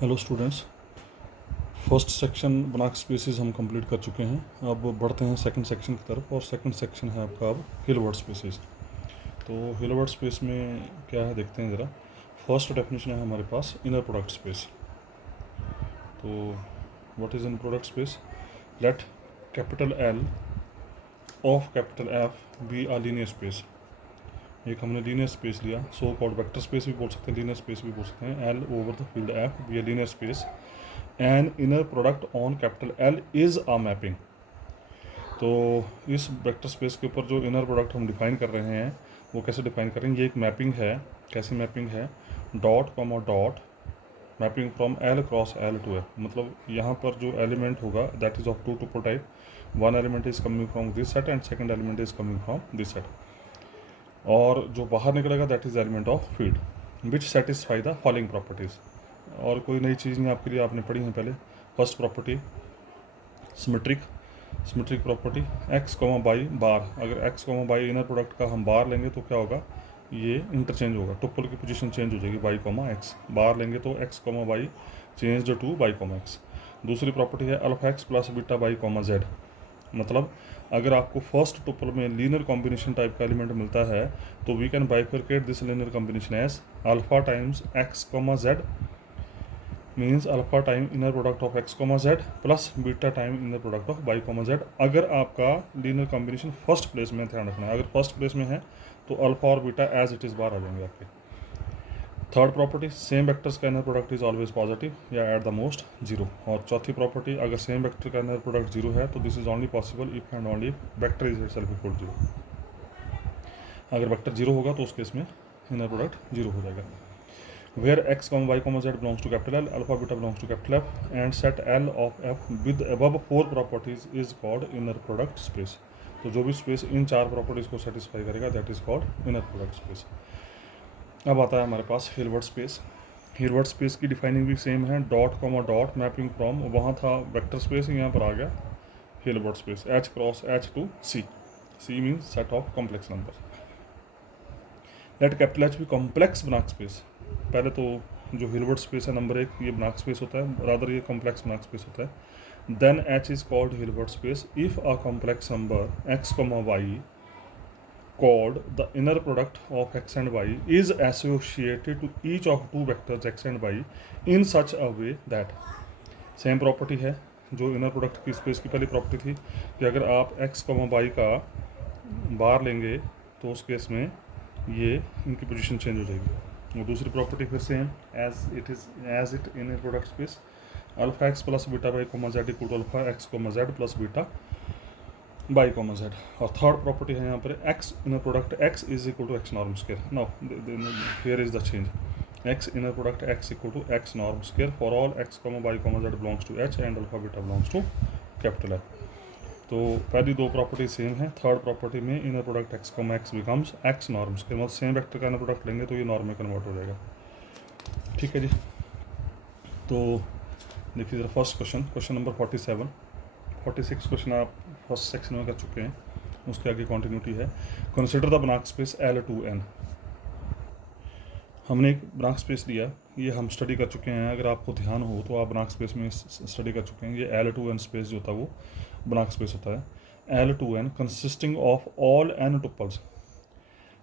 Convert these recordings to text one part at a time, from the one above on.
Hello students, first section बनाक spaces हम complete कर चुके हैं। अब बढ़ते हैं सेकंड सेक्शन की तरफ, और सेकंड सेक्शन है आपका अब हिलबर्ट स्पेसिस। तो हिलबर्ट स्पेस में क्या है देखते हैं ज़रा। फर्स्ट डेफिनेशन है हमारे पास इनर प्रोडक्ट स्पेस। तो what is in product space? Let capital L of capital F be a linear space. एक हमने लीनियर स्पेस लिया, सो कॉल्ड वेक्टर स्पेस भी बोल सकते हैं, लीनियर स्पेस भी बोल सकते हैं। L over the field F be a linear space an inner product on capital L is a mapping. तो इस वेक्टर स्पेस के ऊपर जो इनर प्रोडक्ट हम डिफाइन कर रहे हैं वो कैसे डिफाइन कर रहे हैं? ये एक मैपिंग है। कैसी मैपिंग है? Dot comma dot mapping from L cross L to F. मतलब यहाँ पर जो एलिमेंट होगा that is of two tuple type. One element is coming from this set and second element is coming from this set, और जो बाहर निकलेगा that is element of field which satisfy the following properties. और कोई नई चीज़ नहीं आपके लिए, आपने पढ़ी है पहले। First property symmetric property x comma by bar. अगर X comma by inner product का हम बार लेंगे तो क्या होगा? ये इंटरचेंज होगा, टुपल की पोजीशन चेंज हो जाएगी, बाई कॉमा एक्स। बार लेंगे तो X comma Y change to Y comma X. दूसरी प्रॉपर्टी है alpha X plus beta by comma Z. मतलब अगर आपको फर्स्ट टुपल में लीनियर कॉम्बिनेशन टाइप का एलिमेंट मिलता है तो we can bifurcate this linear combination as alpha times X comma Z means alpha time inner product of x comma Z plus beta time inner product of by comma Z. अगर आपका linear combination first place में, ध्यान रखना है, अगर first place में है तो अल्फा और बीटा एज इट इज़ बार आ जाएंगे आपके। थर्ड प्रॉपर्टी सेम वेक्टर्स का inner product is always positive या एट द मोस्ट जीरो। और चौथी प्रॉपर्टी अगर सेम वेक्टर का इनर प्रोडक्ट जीरो है तो this is only possible if and only vector is itself equal zero. अगर vector zero होगा तो उस केस में इनर प्रोडक्ट जीरो हो जाएगा। where x, y, z belongs to capital L, alpha, beta belongs to capital F, and set L of F with above four properties is called inner product space. तो जो भी space in चार properties को satisfy करेगा that is called inner product space. अब आता है हमारे पास हिलबर्ट स्पेस। हिलबर्ट स्पेस की डिफाइनिंग भी सेम है, dot comma dot mapping from, वहाँ था वेक्टर स्पेस, यहाँ पर आ गया Hilbert space. H cross H to C, C means set of complex number. Let capital H भी कॉम्प्लेक्स बनाक स्पेस। पहले तो जो हिलबर्ट स्पेस है नंबर एक, ये बनाक स्पेस होता है, रादर ये कॉम्प्लेक्स बनाक स्पेस होता है। Then H is called Hilbert space if a complex number X comma Y called the inner product of x and y is associated to each of two vectors x and y in such a way that same property है जो inner product की space की पहली property थी कि अगर आप x comma Y का बार लेंगे तो उस केस में ये इनकी पोजीशन चेंज हो जाएगी। और दूसरी प्रॉपर्टी फिर same as it in product space, alpha X plus beta by comma Z equal to alpha X comma Z plus beta by comma Z. और थर्ड प्रॉपर्टी है यहाँ पर X inner product X is equal to x norm square. Now here is the change, X inner product X equal to x norm square for all X comma Y comma Z belongs to H and alpha beta belongs to capital F. तो पहली दो property same है, third property में inner product x comma X becomes X norm square. मतलब same vector का inner product लेंगे तो ये नॉर्म में कन्वर्ट हो जाएगा। ठीक है जी। तो देखिए ज़रा फर्स्ट क्वेश्चन नंबर 46 क्वेश्चन आप फर्स्ट सेक्शन में कर चुके हैं, उसके आगे कंटिन्यूटी है। कंसिडर द बनाक स्पेस L2n। हमने एक बनाक स्पेस लिया, ये हम स्टडी कर चुके हैं, अगर आपको ध्यान हो तो आप बनाक स्पेस में स्टडी कर चुके हैं। ये L2n स्पेस जो था वो बनाक स्पेस होता है। L2n consisting of all n tuples.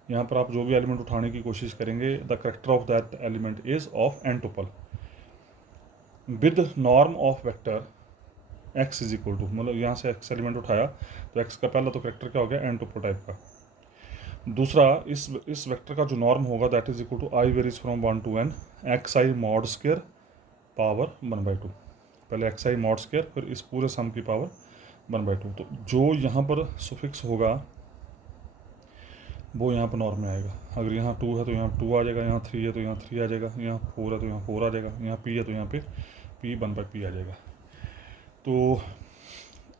यहाँ पर आप जो भी एलिमेंट उठाने की कोशिश करेंगे the character of that element is of n tuple with norm of vector x is equal to, मतलब यहाँ से x एलिमेंट उठाया तो x का पहला तो करेक्टर क्या हो गया? n टुपल टाइप का। दूसरा इस वेक्टर का जो नॉर्म होगा that is equal to I varies from 1 to n X I mod square power 1/2। पहले एक्स आई मॉड स्क्वायर फिर इस पूरे सम की पावर 1/2। तो जो यहाँ पर सुफिक्स होगा वो यहाँ पर नॉर्म में आएगा। अगर यहाँ 2 है तो यहाँ 2 आ जाएगा, यहाँ 3 है तो यहाँ 3 आ जाएगा, यहाँ 4 है तो यहाँ 4 आ जाएगा, यहाँ p है तो यहाँ पे p 1/p आ जाएगा। तो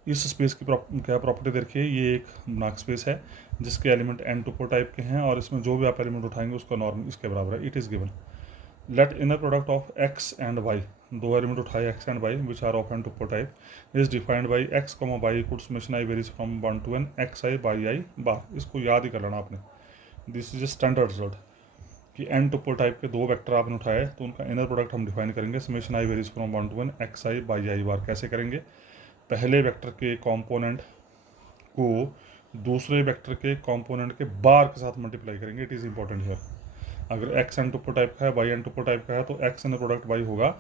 इस स्पेस की क्या प्रॉपर्टी देखिए, ये एक बनाक स्पेस है जिसके एलिमेंट n टुपल टाइप के हैं और इसमें जो भी आप एलिमेंट उठाएंगे उसका नॉर्म इसके बराबर है। It is given let inner product of x and y, दो एलिमेंट उठाए x and y which are of n tuple type is defined by x comma Y equal summation I varies from 1 to n X I Y I bar. इसको याद ही कर लेना आपने, this is a standard result. कि N tuple type के दो vector आपने उठाए तो उनका इनर प्रोडक्ट हम डिफाइन करेंगे summation I varies from 1 to n X I Y I bar. कैसे करेंगे? पहले वेक्टर के कंपोनेंट को दूसरे वेक्टर के कंपोनेंट के बार के साथ मल्टीप्लाई करेंगे। It is important here. अगर एक्स एन टुपल टाइप का है, वाई एन टुपल टाइप का है, तो एक्स इनर प्रोडक्ट वाई होगा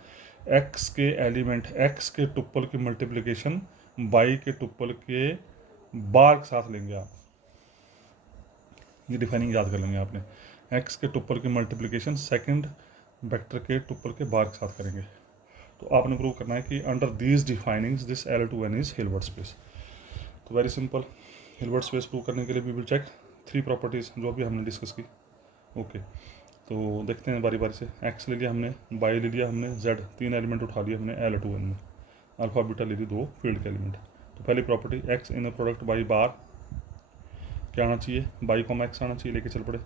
एक्स के एलिमेंट एक्स के टुपल की मल्टीप्लिकेशन वाई के टुपल के बार के साथ लेंगे आप। ये डिफाइनिंग याद कर लेंगे आपने। एक्स के टुपल की मल्टीप्लिकेशन सेकंड वेक्टर के टुपल के बार के साथ करेंगे। तो आपने प्रूव करना है कि under these definings this L2n is Hilbert space. तो very simple, Hilbert space prove करने के लिए वी विल चेक 3 प्रॉपर्टीज़ जो अभी हमने डिस्कस की। ओके, तो देखते हैं बारी बारी से। एक्स ले लिया हमने, बाई ले लिया हमने, जेड, 3 एलिमेंट उठा लिए हमने L2n में। अल्फा बीटा ले ली 2 फील्ड के एलिमेंट। तो पहली property X inner product Y bar क्या आना चाहिए? बाई कॉमा एक्स आना चाहिए। लेके चल पड़े।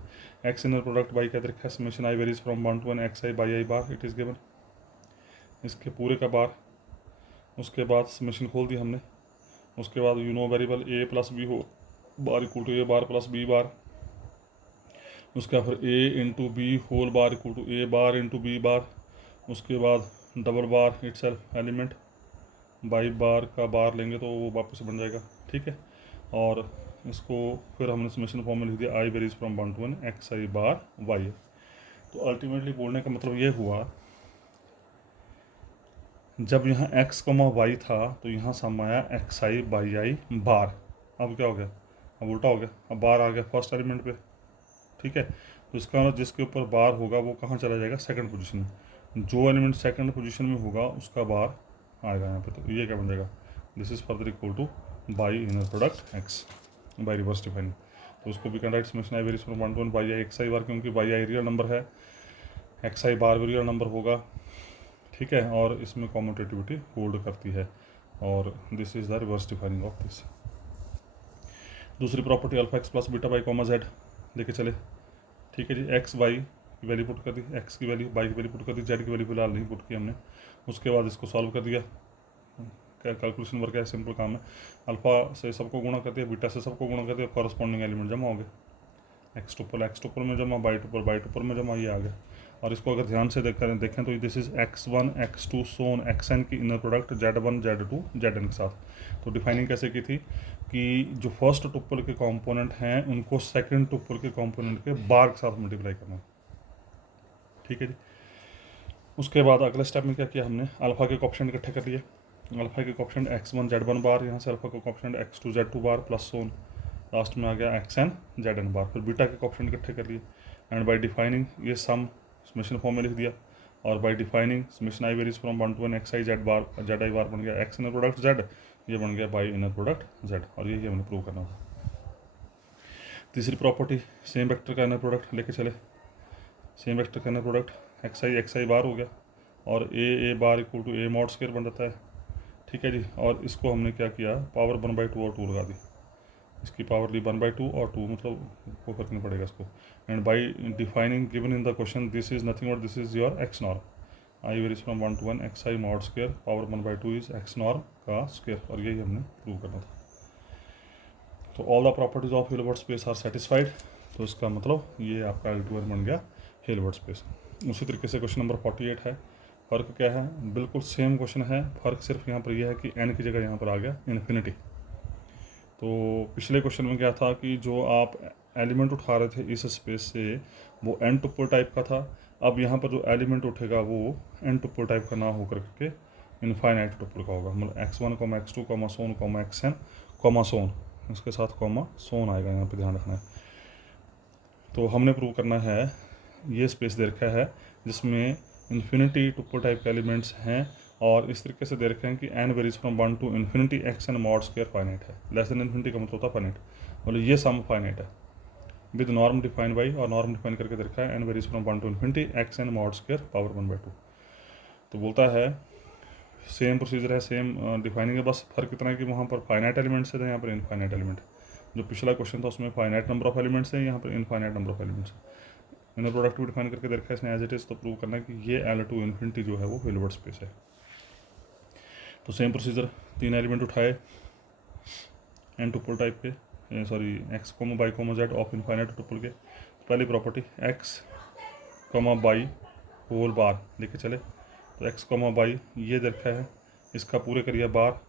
एक्स इनर प्रोडक्ट बाई कहते रखा है summation I varies from 1 to n X I Y I bar. It is given इसके पूरे का बार। उसके बाद समेशन खोल दी हमने। उसके बाद you know variable A plus B हो bar equal to A bar plus B bar. उसके बाद फिर ए into B whole bar equal to A bar into B bar. उसके बाद double bar itself element Y bar का bar लेंगे तो वो वापस बन जाएगा। ठीक है, और इसको फिर हमने समेशन फॉर्म में लिख दिया I varies from 1 to n X I bar Y. तो अल्टीमेटली बोलने का मतलब ये हुआ, जब यहाँ x कॉमा वाई था तो यहाँ सम आया एक्स आई बाई आई बार। अब क्या हो गया? अब उल्टा हो गया, अब बार आ गया फर्स्ट एलिमेंट पे। ठीक है, तो इसका मतलब जिसके ऊपर बार होगा वो कहाँ चला जाएगा? सेकंड पोजीशन में। जो एलिमेंट सेकंड पोजीशन में होगा उसका बार आएगा यहाँ पे। तो ये क्या बन जाएगा? This is further equal to Y inner product X by reverse defining. तो उसको भी conduct summation I varies from 1 to n Y I X I bar, क्योंकि बाई आई रियल नंबर है, एक्स आई बार भी real number होगा। ठीक है, और इसमें कॉम्यूटेटिविटी होल्ड करती है, और this is the reverse defining of this. दूसरी प्रॉपर्टी alpha X plus beta by comma Z लेके चले। ठीक है जी, एक्स वाई की वैल्यू पुट कर दी, एक्स की वैल्यू बाई की वैल्यू पुट कर दी, जेड की वैल्यू फिलहाल नहीं पुट की हमने। उसके बाद इसको सॉल्व कर दिया। क्या कैलकुलेशन वर्क है, सिंपल काम है। अल्फा से सबको गुणा कर दिया, बीटा से सबको गुणा कर दिया, कॉरस्पॉन्डिंग एलिमेंट जमा हो गए। एक्स टुपल में जमा, बाई टुपल में जमा, ये आ गया। और इसको अगर ध्यान से देखें तो this is x1 x2 so on xn की inner product z1 z2 zn के साथ। तो डिफाइनिंग कैसे की थी कि जो फर्स्ट टुपल के कंपोनेंट हैं उनको सेकंड टुपल के कंपोनेंट के बार के साथ मल्टीप्लाई करना। ठीक है जी। उसके बाद अगले स्टेप में क्या किया हमने? अल्फा के कोएफिशिएंट इकट्ठे कर लिए। अल्फा के कोएफिशिएंट x1 z1 बार, यहाँ से अल्फा का कोएफिशिएंट x2 z2 बार प्लस सोन, लास्ट में आ गया xn zn बार। फिर बीटा के कोएफिशिएंट इकट्ठे कर लिए, एंड बाय डिफाइनिंग ये सम समेशन फॉर्म में लिख दिया, और by defining summation I varies from 1 to n X I Z bar, Z I bar बन गया एक्स इनर प्रोडक्ट जेड, ये बन गया बाई इनर प्रोडक्ट जेड, और यही हमने प्रूव करना था। तीसरी प्रॉपर्टी, सेम वेक्टर का इनर प्रोडक्ट लेके चले। सेम वेक्टर का inner product X I bar हो गया, और A bar equal to A mod square बन जाता है। ठीक है जी, और इसको हमने क्या किया? पावर 1/2 और 2 लगा दी। इसकी पावर ली 1/2 और 2, मतलब कोई फर्क नहीं पड़ेगा इसको। And by defining given in the question this is nothing but this is your X norm I varies from 1 to n X I mod square power 1/2 is X norm का स्क्वायर, और यही हमने प्रूव करना था। तो all the properties of Hilbert space are satisfied. तो इसका मतलब ये आपका L2n बन गया हिल्बर्ट स्पेस। उसी तरीके से क्वेश्चन नंबर 48 है। फ़र्क क्या है? बिल्कुल सेम क्वेश्चन है, फ़र्क सिर्फ यहाँ पर यह है कि n की जगह यहाँ पर आ गया इन्फिनिटी। तो पिछले क्वेश्चन में क्या था कि जो आप एलिमेंट उठा रहे थे इस स्पेस से वो एन टुपल टाइप का था। अब यहाँ पर जो एलिमेंट उठेगा वो एन टुपल टाइप का ना होकर के इनफाइनाइट टुपल का होगा। मतलब x1 x2 सोन xn सोन, इसके साथ सोन आएगा, यहाँ पे ध्यान रखना है। तो हमने प्रूव करना है, ये स्पेस दे रखा है जिसमें इन्फिनिटी टुपल टाइप के एलिमेंट्स हैं, और इस तरीके से दे रखे हैं कि n varies from 1 to infinity xn mod square finite है। लेस देन इन्फिनिटी का मतलब होता है फाइनाइट, मतलब ये सम फाइनाइट है विद नॉर्म डिफाइन बाई, और नॉर्म डिफाइन करके दे रखा है n varies from 1 to infinity xn mod square power 1/2। तो बोलता है सेम प्रोसीजर है, सेम डिफाइनिंग है, बस फर्क इतना है कि वहाँ पर फाइनाइट एलिमेंट्स है, यहाँ पर इनफाइनाइट एलिमेंट। जो पिछला क्वेश्चन था उसमें फाइनाइट नंबर ऑफ एलिमेंट्स है, यहाँ पर इनफाइनाइट नंबर ऑफ एलिमेंट्स है। इनर प्रोडक्ट भी डिफाइन करके देखा है इसने एज इट इज़। तो प्रूव करना है कि ये L2 इन्फिनिटी जो है वो हिल्बर्ट स्पेस है। तो सेम प्रोसीजर, 3 एलिमेंट उठाए एन टुपल टाइप के, sorry X Y Z of infinite tuple के। पहली property x comma Y whole bar लेके चले तो एक्स कॉमा बाई ये देखा है, इसका पूरे करिए बार,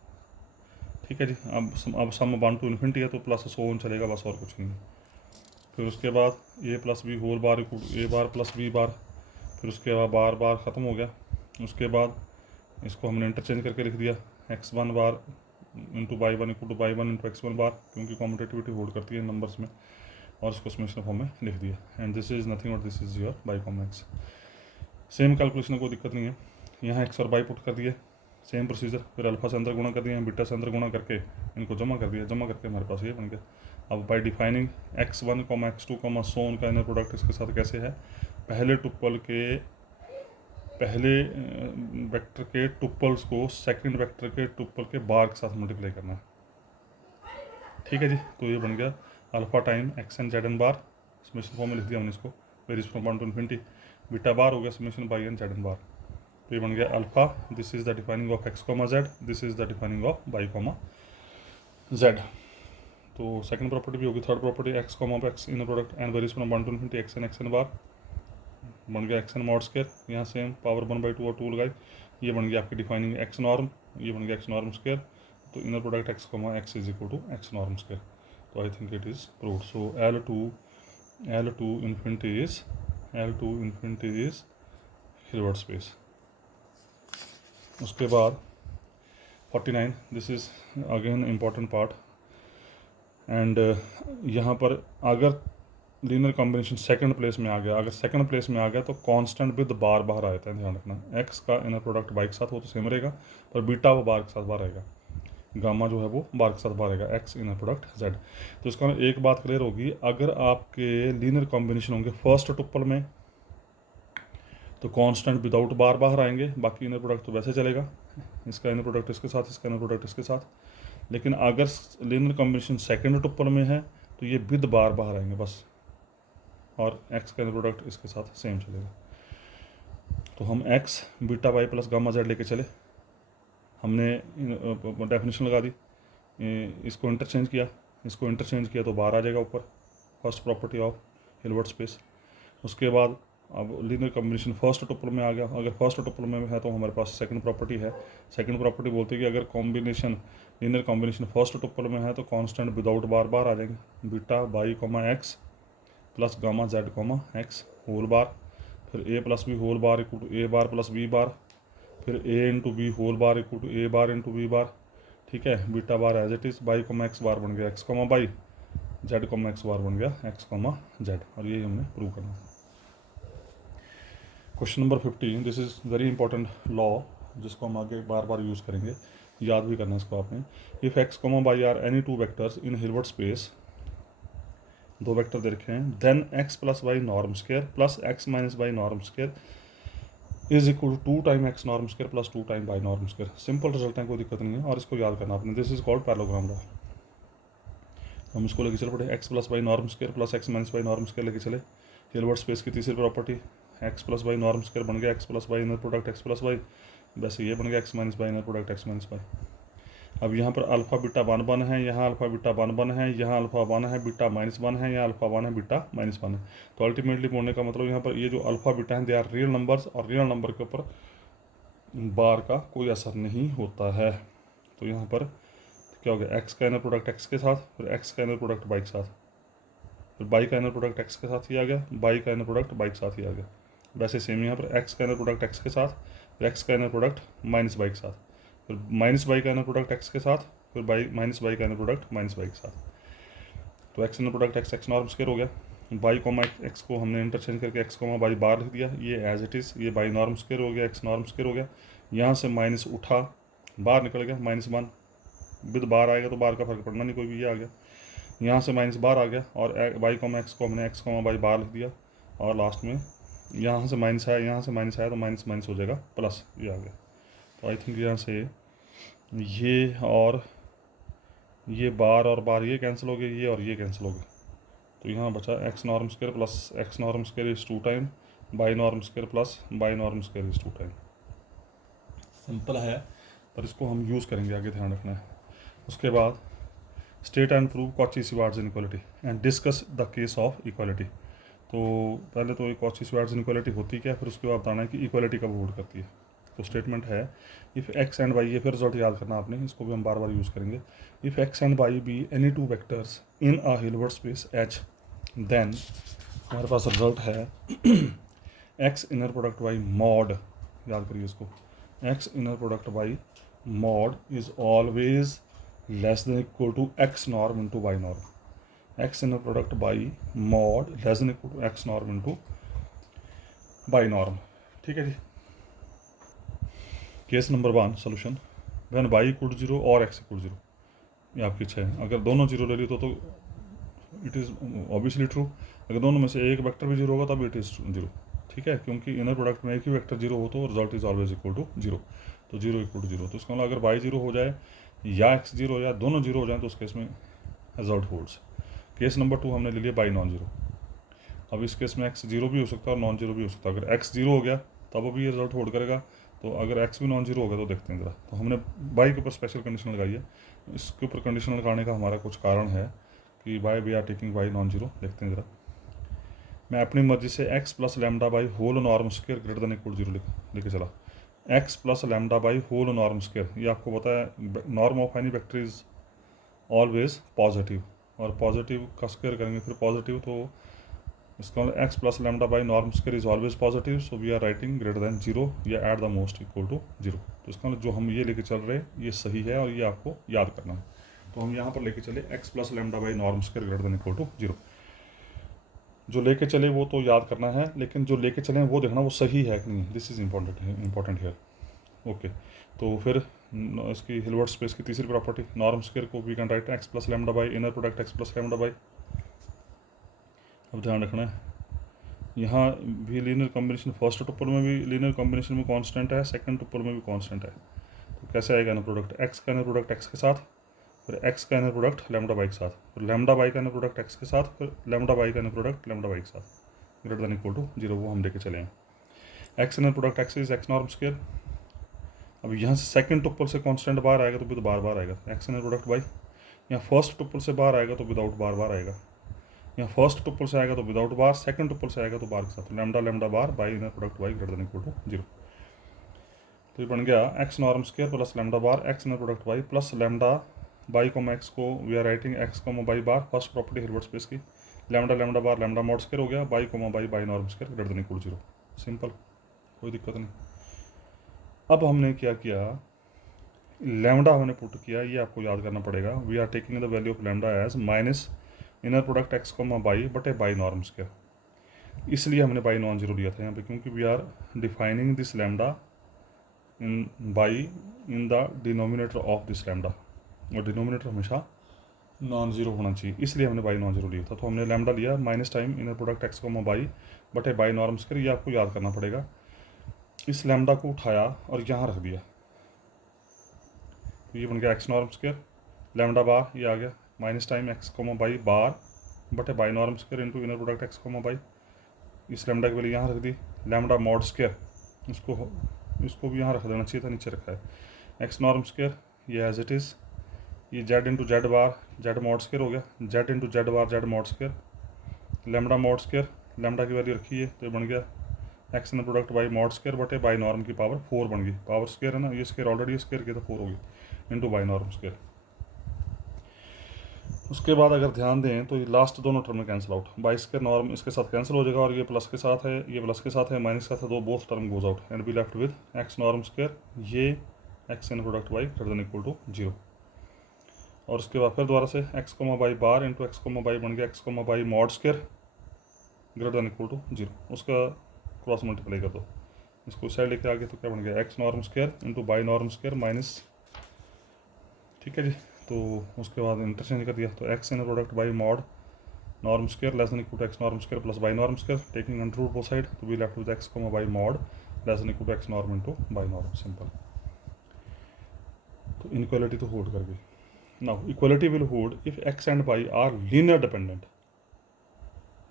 ठीक है जी। अब सम 1 to इन्फिनिटी है तो प्लस सो ऑन चलेगा, बस और कुछ नहीं है। फिर उसके बाद A plus B whole bar equal A bar plus B bar, फिर उसके बाद बार बार ख़त्म हो गया। उसके बाद इसको हमने इंटरचेंज करके लिख दिया x1 bar into by one equal to by one into x1 बार, क्योंकि कॉम्पिटेटिविटी होल्ड करती है नंबर्स में, और इसको समेशन फॉर्म में लिख दिया। And this is nothing but this is your by comma x. Same calculation, कोई दिक्कत नहीं है। यहाँ एक्स और बाई पुट कर दिए, सेम प्रोसीजर। फिर अल्फा से अंदर गुणा कर दिया, बीटा से अंदर गुणा करके इनको जमा कर दिया, जमा करके हमारे पास ये बन गया। अब बाई डिफाइनिंग x1, x2, सोन का इनर प्रोडक्ट इसके साथ कैसे है, पहले टुप्पल के पहले वेक्टर के टुप्पल्स को सेकंड वेक्टर के टुप्पल के बार के साथ मल्टीप्लाई करना है, ठीक है जी। तो ये बन गया alpha time x n z n bar, summation form में लिख दिया हमने इसको, varies from 1 to infinity. Beta bar हो गया summation y n z n bar. तो ये बन गया alpha, this is the defining of x comma z, this is the defining of by comma z. तो सेकंड प्रॉपर्टी भी होगी। Third property x comma of x in product and varies from 1 to infinity x N बार, बन गया x N mod square. यहाँ same power 1/2 और 2 लगाई, ये बन गया आपकी डिफाइनिंग एक्स नॉर्म, ये बन गया एक्स नॉर्म स्केयर। तो inner product x comma x is equal to x norm square. तो I think it is proved. So L2 infinity is Hilbert space। उसके बाद 49, this is again important part. And यहाँ पर अगर linear combination second place में आ गया, अगर second place में आ गया तो कांस्टेंट विद बार बाहर आता है, ध्यान रखना। एक्स का इनर प्रोडक्ट बाई के साथ वो तो सेम रहेगा, पर बीटा वो बार के साथ बाहर आएगा, गामा जो है वो बार के साथ बाहर आएगा, एक्स इनर प्रोडक्ट जेड। तो इसका एक बात क्लियर होगी, अगर आपके लीनियर कॉम्बिनेशन होंगे फर्स्ट टुप्पल में तो कांस्टेंट विदाउट बार बाहर आएंगे, बाकी इनर प्रोडक्ट तो वैसे चलेगा, इसका इनर प्रोडक्ट इसके साथ, इसका इनर प्रोडक्ट इसके साथ। लेकिन अगर लीनियर कॉम्बिनेशन सेकंड टुप्पल में है तो ये विद बार बाहर आएंगे बस, और एक्स का इनर प्रोडक्ट इसके साथ सेम चलेगा। तो हम X beta Y plus gamma Z लेके चले, हमने डेफिनेशन लगा दी, इसको इंटरचेंज किया तो बाहर आ जाएगा ऊपर, first property of Hilbert space. उसके बाद अब लीनियर कॉम्बिनेशन फर्स्ट टुप्पल में आ गया, अगर फर्स्ट टुप्पल में है तो हमारे पास सेकंड प्रॉपर्टी है। सेकंड प्रॉपर्टी बोलती है कि अगर combination linear combination first tuple में है तो कांस्टेंट विदाउट बार बार आ जाएंगे, beta by comma x plus gamma z comma x whole bar, फिर a plus B whole bar equal to A bar plus B bar, फिर ए into B whole bar equal to A bar into B bar, ठीक है। Beta bar as it is, y comma x bar बन गया x comma y, z comma x bar बन गया x comma Z, और ये हमने प्रूव करना है। Question number 15, this is very important law जिसको हम आगे बार बार यूज़ करेंगे, याद भी करना है इसको आपने। If X comma Y are any two vectors in Hilbert space, दो वेक्टर दे रखे हैं, then X plus by norm square plus X minus by norm square is equal to 2 time X norm square plus 2 time Y norm square. Simple result है, कोई दिक्कत नहीं है, और इसको याद करना आपने। This is called parallelogram law. हम इसको लेके चल पड़े, x plus by norm square plus X minus by norm square लेके चले। हिल्बर्ट स्पेस की तीसरी property, x plus by norm square बन गया x plus by inner product X plus by, वैसे ये बन गया x minus by inner product x minus by. अब यहाँ पर अल्फा बीटा 1 है, यहाँ अल्फा बीटा 1 है, यहाँ अल्फा 1 है, बीटा -1 है, यहाँ अल्फा 1 है, बीटा -1 है। तो अल्टीमेटली बोलने का मतलब यहाँ पर ये जो अल्फा बीटा है दे आर रियल नंबर्स, और रियल नंबर के ऊपर बार का कोई असर नहीं होता है। तो यहाँ पर क्या हो गया, एक्स का इनर प्रोडक्ट एक्स के साथ, फिर एक्स का इनर प्रोडक्ट बाई के साथ, फिर बाई का इनर प्रोडक्ट एक्स के साथ ही आ गया, बाई का इनर प्रोडक्ट बाई के साथ ही आ गया। वैसे सेम यहाँ पर एक्स का इनर प्रोडक्ट एक्स के साथ, फिर एक्स का इनर प्रोडक्ट माइनस बाई के साथ, फिर माइनस बाई का इनर प्रोडक्ट एक्स के साथ, फिर बाई माइनस बाई का इनर प्रोडक्ट माइनस बाई के साथ। तो x inner product x x norm square हो गया। बाई कॉमा एक्स को हमने इंटरचेंज करके एक्स कॉमा बाई बार लिख दिया, ये एज इट इज़, ये बाई नॉर्म स्केयर हो गया, एक्स नॉर्म स्केयर हो गया। यहाँ से माइनस उठा, बाहर निकल गया, -1 विद बार आएगा तो बार का फर्क पड़ना नहीं कोई भी, ये आ गया। यहाँ से माइनस बार आ गया, और बाई कॉमा एक्स को हमने एक्स कॉमा बाई बार लिख दिया, और लास्ट में यहाँ से माइनस आया, यहाँ से माइनस आया तो माइनस माइनस हो जाएगा प्लस, ये आ गया। तो आई थिंक यहाँ से ये और ये बार और बार ये कैंसिल हो गए, ये और ये कैंसिल हो गए। तो यहाँ बचा x norm square plus x norm square is 2 time Y norm square plus by norm square is 2 time. Simple है, पर इसको हम यूज़ करेंगे आगे, ध्यान रखना है। उसके बाद state and prove Cauchy-Schwarz inequality and discuss the case of equality. तो पहले तो एक कॉची स्क्वायर्स इनइक्वालिटी होती क्या है, फिर उसके बाद बताना है कि इक्वालिटी कब होल्ड करती है। तो स्टेटमेंट है इफ़ एक्स एंड वाई, ये फिर रिजल्ट याद करना आपने, इसको भी हम बार बार यूज़ करेंगे। If x and y be any two vectors in a Hilbert space H, then हमारे पास रिजल्ट है x inner product y mod, याद करिए इसको, x inner product y mod is always less than equal to x norm into y norm. X inner product by mod less than equal to x norm into by norm. ठीक है जी। Case number 1 solution, when Y equal to 0 और x equal to 0, ये आपकी इच्छा है। अगर दोनों जीरो ले ली तो इट इज़ ऑब्वियसली ट्रू। अगर दोनों में से एक वेक्टर भी जीरो होगा तब इट इज़ जीरो। ठीक है, क्योंकि इनर प्रोडक्ट में एक ही वेक्टर जीरो हो तो result is always equal to zero. तो जीरो इक्वल टू जीरो, तो इसका मतलब अगर वाई जीरो हो जाए या एक्स जीरो हो जाए, दोनों जीरो हो जाए, तो उस केस में रिजल्ट होल्ड्स। केस नंबर 2 हमने ले लिया बाई नॉन जीरो। अब इस केस में एक्स जीरो भी हो सकता है और नॉन जीरो भी हो सकता है। अगर एक्स जीरो हो गया तब अभी ये रिजल्ट होल्ड करेगा, तो अगर एक्स भी नॉन जीरो हो गया तो देखते हैं ज़रा। तो हमने बाई के ऊपर स्पेशल कंडीशन लगाई है। इसके ऊपर कंडीशन लगाने का हमारा कुछ कारण है कि by we are taking by non zero. देखते हैं ज़रा। मैं अपनी मर्जी से x plus lambda by whole norm square greater than equal zero लेके चला। X plus lambda by whole norm square, ये आपको पता है norm of any vector is always positive, और पॉजिटिव का स्क्वायर करेंगे फिर पॉजिटिव, तो इसका मतलब x plus lambda by norm square is always positive, so we are writing greater than zero या at the most equal to zero. तो इसका मतलब जो हम ये लेके चल रहे हैं ये सही है और ये आपको याद करना है। तो हम यहाँ पर लेके चले X plus lambda by norm square greater than equal to zero. जो लेके चले वो तो याद करना है, लेकिन जो लेके चले वो देखना वो सही है कि नहीं, this is important here. Okay, तो फिर इसकी हिल्बर्ट स्पेस की तीसरी प्रॉपर्टी, नॉर्म स्क्वायर को we can write X plus lambda Y inner product X plus lambda Y. अब ध्यान रखना है यहाँ भी लीनियर कॉम्बिनेशन, फर्स्ट टुपल में भी लीनियर कॉम्बिनेशन में कांस्टेंट है, सेकंड टुपल में भी कांस्टेंट है। तो कैसे आएगा इनर प्रोडक्ट, एक्स का इनर प्रोडक्ट एक्स के साथ, फिर एक्स का इनर प्रोडक्ट लैम्डा बाई के साथ, फिर लैम्डा बाई का इनर प्रोडक्ट एक्स के साथ, फिर लैम्डा बाई का इनर प्रोडक्ट लैम्डा बाई के साथ greater than equal to zero. वो हम लेके चले हैं। X inner product X is X norm square. अब यहाँ से सेकंड टुपल से कांस्टेंट बाहर आएगा तो भी तो बार बार आएगा एक्स इनर प्रोडक्ट बाई। यहाँ फर्स्ट टुपल से बाहर आएगा तो विदाउट बार बार आएगा। यहाँ फर्स्ट टुपल से आएगा तो विदाउट बार, सेकंड टुपल से आएगा तो बार के साथ, lambda lambda bar y inner product y greater than equal to zero. तो ये बन गया x norm square plus lambda bar x inner product y plus lambda y comma x को we are writing x comma by bar, first property Hilbert space की, lambda lambda bar lambda mod square हो गया, y comma y y norm square greater than equal zero. Simple, कोई दिक्कत नहीं। अब हमने क्या किया, लैम्डा हमने पुट किया, ये आपको याद करना पड़ेगा। We are taking the value of lambda as minus inner product x comma Y बटे बाई नॉर्म स्क्वायर। इसलिए हमने बाई नॉन जीरो लिया था यहाँ पे, क्योंकि we are defining this lambda in Y in the denominator of this lambda, और denominator हमेशा नॉन जीरो होना चाहिए, इसलिए हमने बाई नॉन जीरो लिया था। तो हमने लैम्डा लिया minus time inner product x comma Y बटे बाई नॉर्म स्क्वायर, ये आपको याद करना पड़ेगा। इस लैम्डा को उठाया और यहाँ रख दिया, तो ये बन गया x norm square, lambda bar ये आ गया minus time x comma by bar बटे by norm square into inner product x comma y. इस लैम्डा की वैल्यू यहाँ रख दी, लैम्डा मॉड स्क्वायर, इसको भी यहाँ रख देना चाहिए था, नीचे रखा है एक्स नॉर्म स्क्वायर, ये एज इट इज़, ये z into z bar z mod square हो गया, z into z bar z mod square, lambda mod square, lambda की वैल्यू रखी है तो ये बन गया x inner product by mod square बटे बाई नॉर्म की पावर 4 बन गई, पावर स्क्वायर है ना, ये स्क्वायर ऑलरेडी स्क्वायर किया था 4 हो गई इंटू बाई नॉर्म स्क्वायर। उसके बाद अगर ध्यान दें तो ये लास्ट दोनों टर्म में cancel out, by square norm इसके साथ कैंसिल हो जाएगा, और ये प्लस के साथ है, ये प्लस के साथ है, माइनस के साथ है, दो both term goes out and be left with x norm square, ये x inner product y greater than equal to zero. और उसके बाद फिर दोबारा से x comma y bar into x comma y बन गया x comma y mod square greater than equal to zero. उसका क्रॉस मल्टीप्लाई कर दो, इसको साइड लेके आगे तो क्या बन गया x norm square into by norm square minus, ठीक है जी। तो उसके बाद इंटरचेंज कर दिया, तो x inner product by mod norm square less than equal to x norm square plus by norm square, taking under root both side, तो we left with x comma y mod less than equal to x norm into by norm, simple. तो inequality तो hold कर गई। Now equality will hold if x and Y are linear dependent,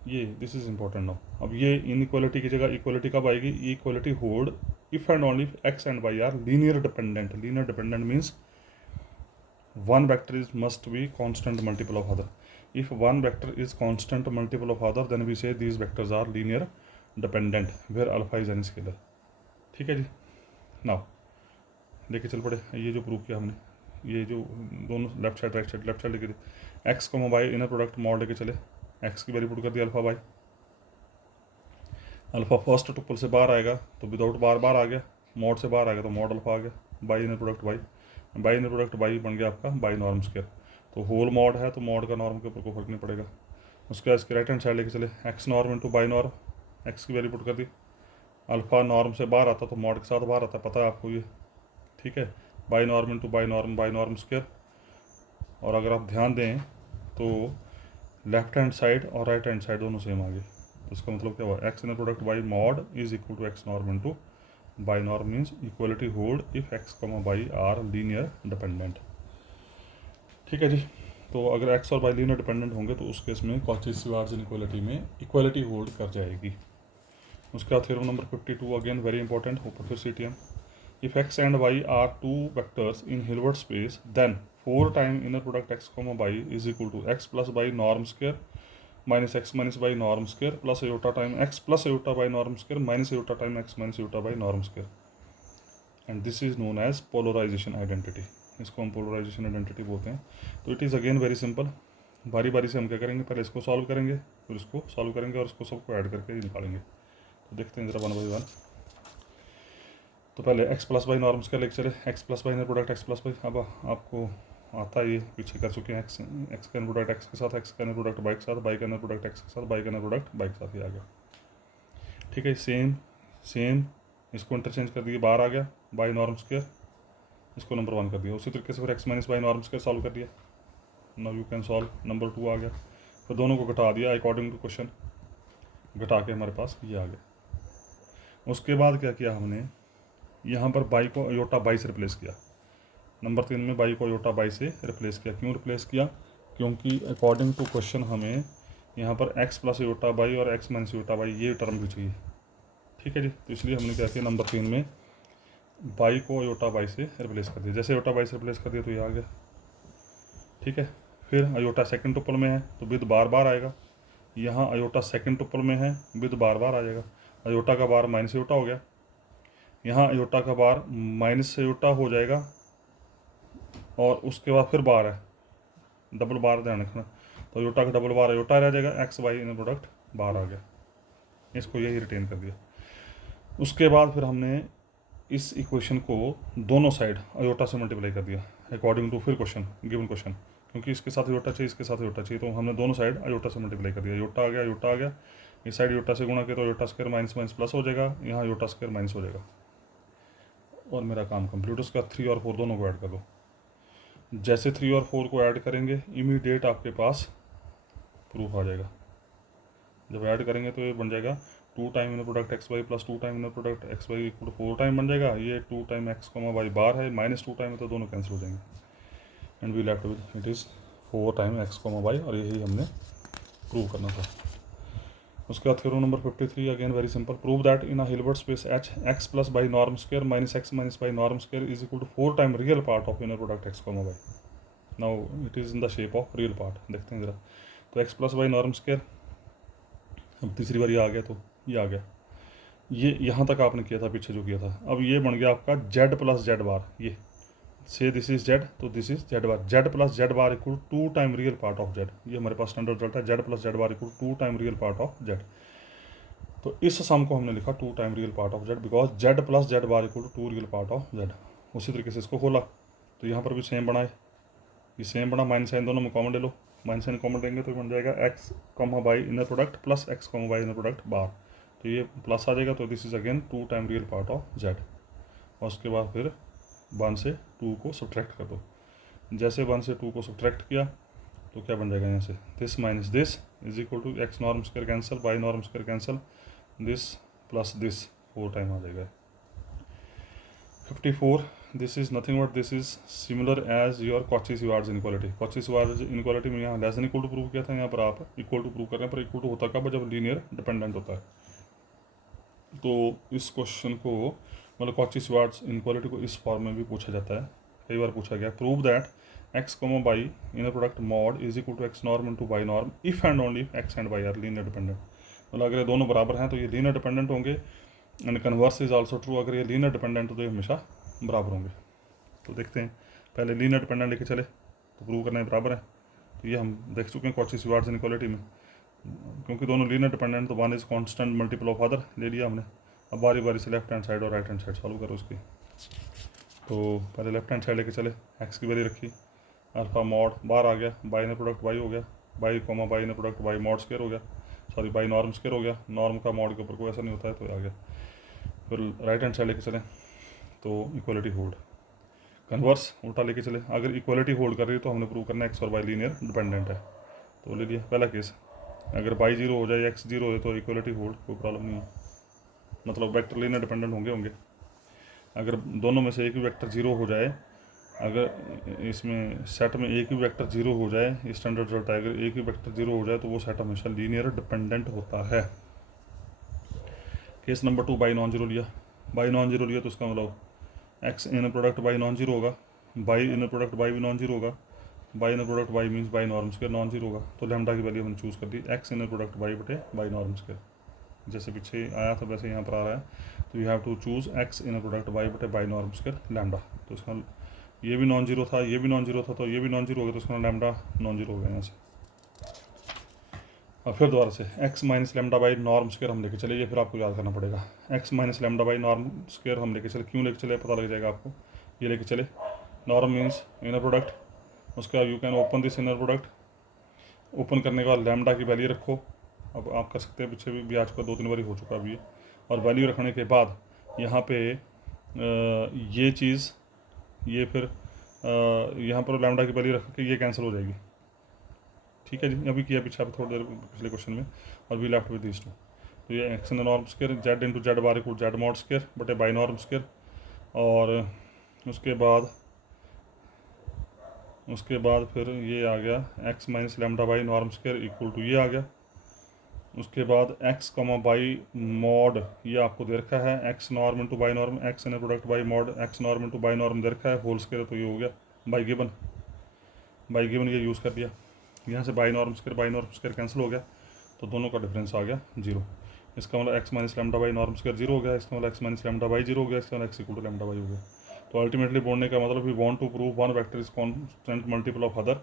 ये this is important now. अब ये inequality की जगह equality कब आएगी, equality hold if and only if x and Y are linear dependent. Linear dependent means one vector is must be constant multiple of other. If one vector is constant multiple of other then we say these vectors are linear dependent where alpha is any scalar. ठीक है जी। Now लेके चल पड़े, ये जो prove किया हमने, ये जो दोनों left side right side, left side लेके एक्स को बाई इनर प्रोडक्ट मॉड लेके चले, एक्स की वैल्यू पुट कर दिया alpha by, alpha first tuple से बाहर आएगा तो विदाउट बार बार आ गया, मॉड से बाहर आ गया तो मॉड अल्फा आ गया, by inner product by, by inner product by बन गया आपका बाई नॉर्म स्क्वायर। तो होल मॉड है तो मॉड का नॉर्म के ऊपर कोई फर्क नहीं पड़ेगा। उसके बाद इसके राइट हैंड साइड लेके चले, x norm into by norm, x की वैल्यू पुट कर दी, अल्फा नॉर्म से बाहर आता तो मॉड के साथ बाहर आता, पता है आपको ये। ठीक है, Y norm into by norm square. और अगर आप ध्यान दें तो लेफ्ट हैंड साइड और राइट हैंड साइड दोनों सेम आ गए, तो इसका मतलब क्या हुआ, X inner product by mod is equal to x norm into by norm means equality hold if X comma Y are linear dependent. ठीक है जी। तो अगर एक्स और बाई लीनियर डिपेंडेंट होंगे तो उस केस में कॉची-श्वार्ट्ज इनइक्वालिटी में इक्वलिटी होल्ड कर जाएगी। उसके बाद theorem number 52 again very important, ऊपर फिर CTM। If x and Y are two vectors in Hilbert space then 4 time inner product x comma Y is equal to X plus by norm square minus x minus by norm square plus iota time X plus iota Y norm square minus iota time X minus iota Y norm square, and this is known as polarisation identity. इसको हम polarisation identity बोलते हैं। तो it is again very simple, बारी बारी से हम क्या करेंगे, पहले इसको सॉल्व करेंगे, फिर इसको सॉल्व करेंगे और इसको सबको ऐड करके निकालेंगे। तो देखते हैं जरा वन बाई वन। तो पहले एक्स प्लस बाई नॉर्म्स का लेके चले, X plus by inner product X plus by, अब आपको आता है ये पीछे कर चुके हैं, एक्स का इनर प्रोडक्ट एक्स के साथ, एक्स का इनर प्रोडक्ट बाई के साथ, बाई का इनर प्रोडक्ट एक्स के साथ, बाई का इनर प्रोडक्ट बाई के साथ, ही आ गया। ठीक है, सेम सेम इसको इंटरचेंज कर दिए, बाहर आ गया बाई नॉर्म स्क्वायर, इसको नंबर 1 कर दिया। उसी तरीके से फिर x minus by norm square solve कर दिया, now you can solve number 2 आ गया। फिर दोनों को घटा दिया अकॉर्डिंग टू क्वेश्चन, घटा के हमारे पास ये आ गया। उसके बाद क्या किया हमने, यहाँ पर बाई को अयोटा बाई से रिप्लेस किया, नंबर 3 में बाई को अयोटा बाई से रिप्लेस किया। क्यों रिप्लेस किया, क्योंकि अकॉर्डिंग टू क्वेश्चन हमें यहाँ पर एक्स प्लस अयोटा बाई और एक्स माइनस अयोटा बाई ये टर्म भी चाहिए। ठीक है जी। तो इसलिए हमने क्या किया, नंबर 3 में बाई को अयोटा बाई से रिप्लेस कर दिया। जैसे अयोटा बाई से रिप्लेस कर दिया तो ये आ गया। ठीक है, फिर अयोटा सेकंड टुपल में है तो विद बार बार आएगा, यहाँ अयोटा सेकंड टुपल में है विद बार बार आ जाएगा। अयोटा का बार माइनस अयोटा हो गया, यहाँ अयोटा का बार माइनस अयोटा हो जाएगा, और उसके बाद फिर बार है, डबल बार ध्यान रखना। तो अयोटा का डबल बार अयोटा रह जाएगा, एक्स वाई इन प्रोडक्ट बार आ गया, इसको यही रिटेन कर दिया। उसके बाद फिर हमने इस इक्वेशन को दोनों साइड अयोटा से मल्टीप्लाई कर दिया अकॉर्डिंग टू फिर क्वेश्चन, गिवन क्वेश्चन, क्योंकि इसके साथ अयोटा चाहिए, इसके साथ अयोटा चाहिए, तो हमने दोनों साइड अयोटा से मल्टीप्लाई कर दिया। अयोटा आ गया, अयोटा आ गया, इस साइड अयोटा से गुणा किया तो iota square minus minus plus हो जाएगा, यहाँ अयोटा स्क्वायर माइनस हो जाएगा, और मेरा काम कंप्लीट। उसके बाद 3 और 4 दोनों को ऐड कर दो। जैसे 3 और 4 को ऐड करेंगे इमीडिएट आपके पास प्रूफ आ जाएगा। जब ऐड करेंगे तो ये बन जाएगा 2 time inner product X Y plus 2 time inner product X Y equal to 4 time बन जाएगा। ये 2 time x comma Y bar है, माइनस 2 टाइम है तो दोनों कैंसिल हो जाएंगे, and we left with it is 4 time x comma y, और यही हमने प्रूव करना था। उसके बाद theorem number 53 again very simple, prove that in a Hilbert space H x plus by norm square minus x minus by norm square is equal to 4 time real part of inner product x comma y. Now it is in the shape of real part, देखते हैं ज़रा। तो x plus by norm square, अब तीसरी बार ये आ गया तो ये आ गया, ये यहाँ तक आपने किया था पीछे जो किया था। अब ये बन गया आपका जेड प्लस जेड बार, ये से दिस इज जेड तो this is z bar, z plus z bar equal 2 time real part of z, ये हमारे पास स्टैंडर्ड रिजल्ट है, z plus z bar equal 2 time real part of z. तो इस sum को हमने लिखा 2 time real part of z, because z plus z bar equal to 2 real part of z. उसी तरीके से इसको खोला तो यहाँ पर भी सेम बना है, ये सेम बना, माइनस साइन दोनों में कॉमन ले लो, माइनस साइन कॉमन लेंगे तो बन जाएगा x comma by inner product plus x comma by inner product bar, तो ये प्लस आ जाएगा, तो this is again 2 time real part of z. और उसके बाद फिर 1 से 2 को सब्ट्रैक्ट कर दो। जैसे 1 से 2 को सब्ट्रैक्ट किया तो क्या बन जाएगा, यहाँ से this minus this is equal to x norm square cancel, y norm square cancel, this plus this 4 time आ जाएगा। 54 this is nothing but this is similar as your Cauchy Schwarz inequality. Cauchy Schwarz inequality में यहाँ less than equal to prove किया था, यहाँ पर आप equal to prove कर रहे हैं, पर इक्वल टू होता कब, जब लीनियर डिपेंडेंट होता है। तो इस क्वेश्चन को मतलब कॉची-श्वार्ट्ज इनइक्वालिटी को इस फॉर्म में भी पूछा जाता है कई बार पूछा गया। Prove that x comma by inner product mod is equal to x norm into y norm if and only x and y are linear dependent. मतलब अगर ये दोनों बराबर हैं तो ये लीनियर डिपेंडेंट होंगे, and converse is also true, अगर ये लीनियर डिपेंडेंट हो तो ये हमेशा बराबर होंगे। तो देखते हैं, पहले लीनियर डिपेंडेंट लेके चले तो प्रूव करना है बराबर है। तो ये हम देख चुके हैं कॉची-श्वार्ट्ज इनइक्वालिटी में, क्योंकि दोनों लीनियर डिपेंडेंट तो one is constant multiple of other ले लिया हमने। अब बारी बारी से लेफ्ट हैंड साइड और राइट हैंड साइड सॉल्व करो उसकी। तो पहले लेफ्ट हैंड साइड लेके चले, एक्स की वैल्यू रखी, अल्फा मॉड बार आ गया, बाई इनर प्रोडक्ट बाई हो गया, y comma by inner product by mod square हो गया, सॉरी बाई नॉर्म स्क्वायर हो गया, नॉर्म का मॉड के ऊपर कोई ऐसा नहीं होता है तो आ गया। फिर राइट हैंड साइड लेके चलें तो इक्वलिटी होल्ड, कन्वर्स उल्टा लेके चले, अगर इक्वलिटी होल्ड कर रही है तो हमने प्रूव करना है एक्स और बाई लीनियर डिपेंडेंट है। तो ले लिया पहला केस, अगर बाई जीरो हो जाए एक्स जीरो है तो इक्वलिटी होल्ड, कोई प्रॉब्लम नहीं है, मतलब वेक्टर लीनियर डिपेंडेंट होंगे। अगर दोनों में से एक भी वेक्टर जीरो हो जाए, अगर इसमें सेट में एक ही वेक्टर जीरो हो जाए, ये स्टैंडर्ड रिजल्ट है, अगर एक ही वेक्टर जीरो हो जाए तो वो सेट हमेशा लीनियर डिपेंडेंट होता है। Case number 2, by non zero लिया, बाई नॉन जीरो लिया तो उसका मतलब x inner product by non zero होगा, बाई इनर प्रोडक्ट बाई भी नॉन जीरो होगा, by inner product by means by norm square non zero होगा। तो लैम्डा की वैल्यू हमने चूज़ कर दी एक्स इनर प्रोडक्ट बाई बटे बाई नॉर्म स्क्वायर, जैसे पीछे आया था वैसे यहाँ पर आ रहा है। तो you have to choose x inner product y बटे बाई नॉर्म स्क्वायर लैम्डा। तो इसका ये भी नॉन जीरो था, ये भी नॉन जीरो था, तो ये भी नॉन जीरो हो गया, तो इसका लैम्डा नॉन जीरो हो गया यहाँ से। और फिर दोबारा से x minus lambda by norm square हम लेके चले, ये फिर आपको याद करना पड़ेगा। X minus lambda by norm square हम लेके चले, क्यों लेके चले पता लग जाएगा आपको। ये लेके चले, नॉर्म मीन्स इनर प्रोडक्ट, उसके बाद you can open this inner product, open करने के बाद लैम्डा की वैल्यू रखो। अब आप कर सकते हैं, पीछे भी आ चुका, 2-3 बार हो चुका अभी। और वैल्यू रखने के बाद यहाँ पे ये चीज़, ये फिर यहाँ पर लैम्डा की वैल्यू रख के ये कैंसिल हो जाएगी। ठीक है जी, अभी किया पीछे थोड़ी देर पिछले क्वेश्चन में, और we left with this two. तो ये x in norm square z into z bar equal z mod square बटे बाई नॉर्म स्क्वायर, और उसके बाद फिर ये आ गया x minus lambda by norm square equal to ये आ गया। उसके बाद एक्स कमा बाई मॉड ये आपको दे रखा है, x norm into by norm, x in product by mod x norm into by norm दे रखा है होल स्क्वायर, तो ये हो गया बाई गिवन ये यूज़ कर लिया। यहाँ से बाई नॉर्म स्क्वायर कैंसिल हो गया, तो दोनों का डिफरेंस आ गया जीरो। इसका मतलब x minus lambda by norm square zero हो गया, इसका मतलब x minus lambda y zero हो गया, इसका मतलब x equal to lambda y हो गया। तो अल्टीमेटली बोलने का मतलब we want to prove one vector is constant multiple of other,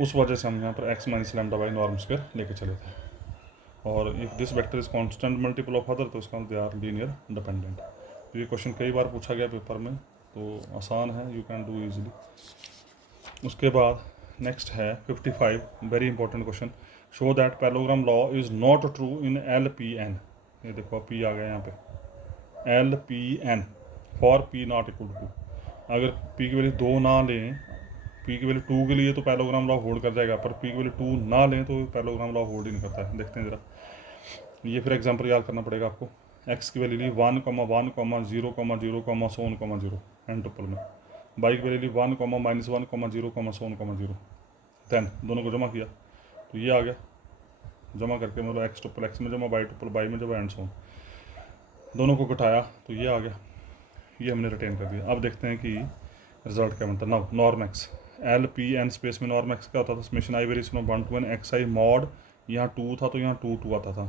उस वजह से हम यहाँ पर x minus lambda by norm square लेके चले थे। और if this vector is constant multiple of other तो इसका दे आर लीनियर डिपेंडेंट। तो ये क्वेश्चन कई बार पूछा गया पेपर में, तो आसान है, यू कैन डू इजीली। उसके बाद नेक्स्ट है 55, very important question, show that parallelogram law is not true in LPN। ये देखो पी आ गया यहाँ पे, LPN for p not equal to 2। अगर पी की वैल्यू 2 ना लें, पी की वैल्यू 2 के लिए तो पैरेललोग्राम लॉ होल्ड कर जाएगा, पर पी की वैल्यू 2 ना लें तो पैरेललोग्राम लॉ होल्ड ही नहीं करता है। देखते हैं ज़रा, ये फिर एग्जांपल याद करना पड़ेगा आपको। एक्स की वैल्यू ली 1, 1, 0, 0, 0 एंड ट्रिपल में, बाई की वैल्यू ली 1, -1, 0, 0 देन दोनों को जमा किया तो ये आ गया, जमा करके मतलब एक्स ट्रिपल एक्स में जमा, बाई ट्रिपल बाई में जमा, एंड सोन, दोनों को घटाया तो ये आ गया, ये हमने रिटेन कर दिया। अब देखते हैं कि रिजल्ट क्या बनता है। Now norm x LPN space में नॉर्म एक्स क्या होता था, summation I varies from 1 to n X I mod, यहाँ 2 था तो यहाँ 2 2 आता था,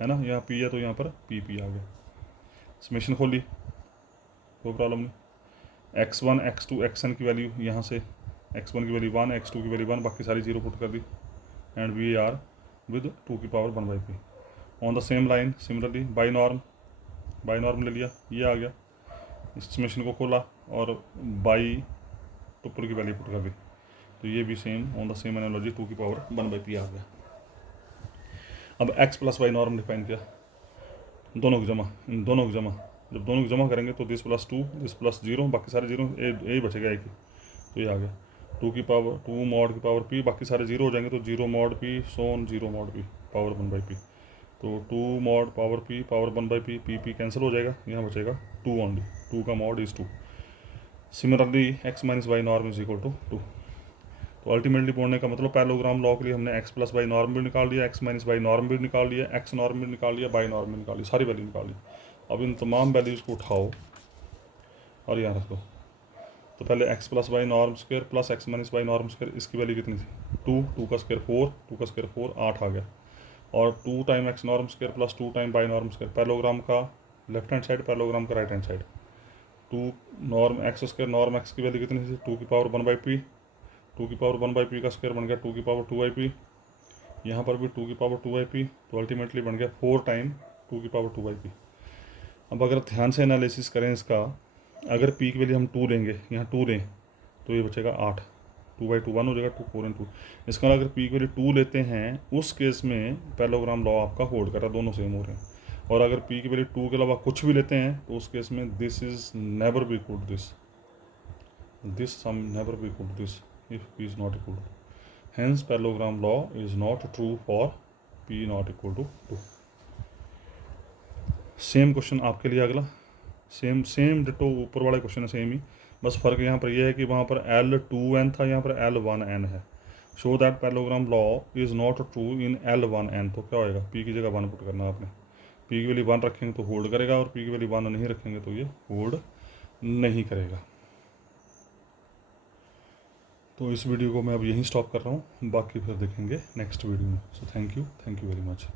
है ना, यहाँ P है तो यहाँ पर P आ गया। समेशन खोली, कोई प्रॉब्लम नहीं। x1 x2 xn की वैल्यू यहाँ से, x1 की वैल्यू 1, x2 की वैल्यू 1, बाकी सारी जीरो पुट कर दी, एंड वी आर विद 2 की power 1/p on the same line. Similarly by norm ले लिया, ये आ गया, इस समेशन को खोला और बाई ट्रिपल की वैल्यू पुट कर दी, तो ये भी same on the same analogy 2 की पावर 1/p आ गया। अब x plus by norm define किया, दोनों की जमा, इन दोनों की जमा, जब दोनों की जमा करेंगे तो दिस प्लस 2, दिस प्लस 0, बाकी सारे जीरो, ए बचेगा एक ही, तो ये आ गया 2 की पावर 2 मॉड की पावर p, बाकी सारे जीरो हो जाएंगे तो 0 मॉड p सोन 0 मॉड p पावर 1/p, तो 2 mod power p power 1/p, p cancel हो जाएगा, यहाँ बचेगा 2 ओनली, 2 का mod is 2। Similarly x minus by norm is equal to 2। तो अल्टीमेटली बोलने का मतलब पैरेललोग्राम लॉ के लिए हमने x प्लस बाई नॉर्म भी निकाल लिया, x माइनस बाई नॉर्म भी निकाल लिया, x नॉर्म भी निकाल लिया, बाई नॉर्म भी निकाल लिया, सारी वैल्यू निकाल ली। अब इन तमाम वैल्यूज़ को उठाओ और यहाँ रख दो, तो पहले x plus by norm square plus X minus by norm square, इसकी वैल्यू कितनी थी 2, 2 का स्क्वायर 4, 2 का स्क्वायर 4, 8 आ गया। और 2 time X norm square plus 2 time Y norm square, parallelogram का लेफ्ट हैंड साइड, पैरेललोग्राम का right hand side. 2 norm x square, norm x की वैल्यू कितनी थी 2 की पावर 1/p, 2 की पावर 1/p का स्क्वायर बन गया 2 की पावर 2/p, यहाँ पर भी 2 की पावर 2/p, तो अल्टीमेटली बन गया 4 टाइम 2 की पावर 2/p। अब अगर ध्यान से एनालिसिस करें इसका, अगर p की वैल्यू हम 2 लेंगे, यहाँ 2 लें तो ये बचेगा 8, 2/2 1 हो जाएगा, 2 4 2। इसका अगर p की वैल्यू 2 लेते हैं उस केस में पैरेललोग्राम लॉ आपका होल्ड कर रहा है, दोनों सेम हो रहे हैं। और अगर p की वैल्यू 2 के अलावा कुछ भी लेते हैं तो उस केस में this is never be equal to this sum never be equal to this if p is not equal to, hence parallelogram law is not true for p not equal to 2। Same question आपके लिए अगला, same ditto ऊपर वाले question है same ही, बस फ़र्क यहाँ पर यह है कि वहाँ पर L2n था, यहाँ पर L1n है। Show that parallelogram law is not true in L1n, तो क्या होएगा p की जगह 1 पुट करना आपने, p की वैल्यू 1 रखेंगे तो होल्ड करेगा और p की वैल्यू 1 नहीं रखेंगे तो ये होल्ड नहीं करेगा। तो इस वीडियो को मैं अब यहीं स्टॉप कर रहा हूँ, बाकी फिर देखेंगे नेक्स्ट वीडियो में। So thank you very much.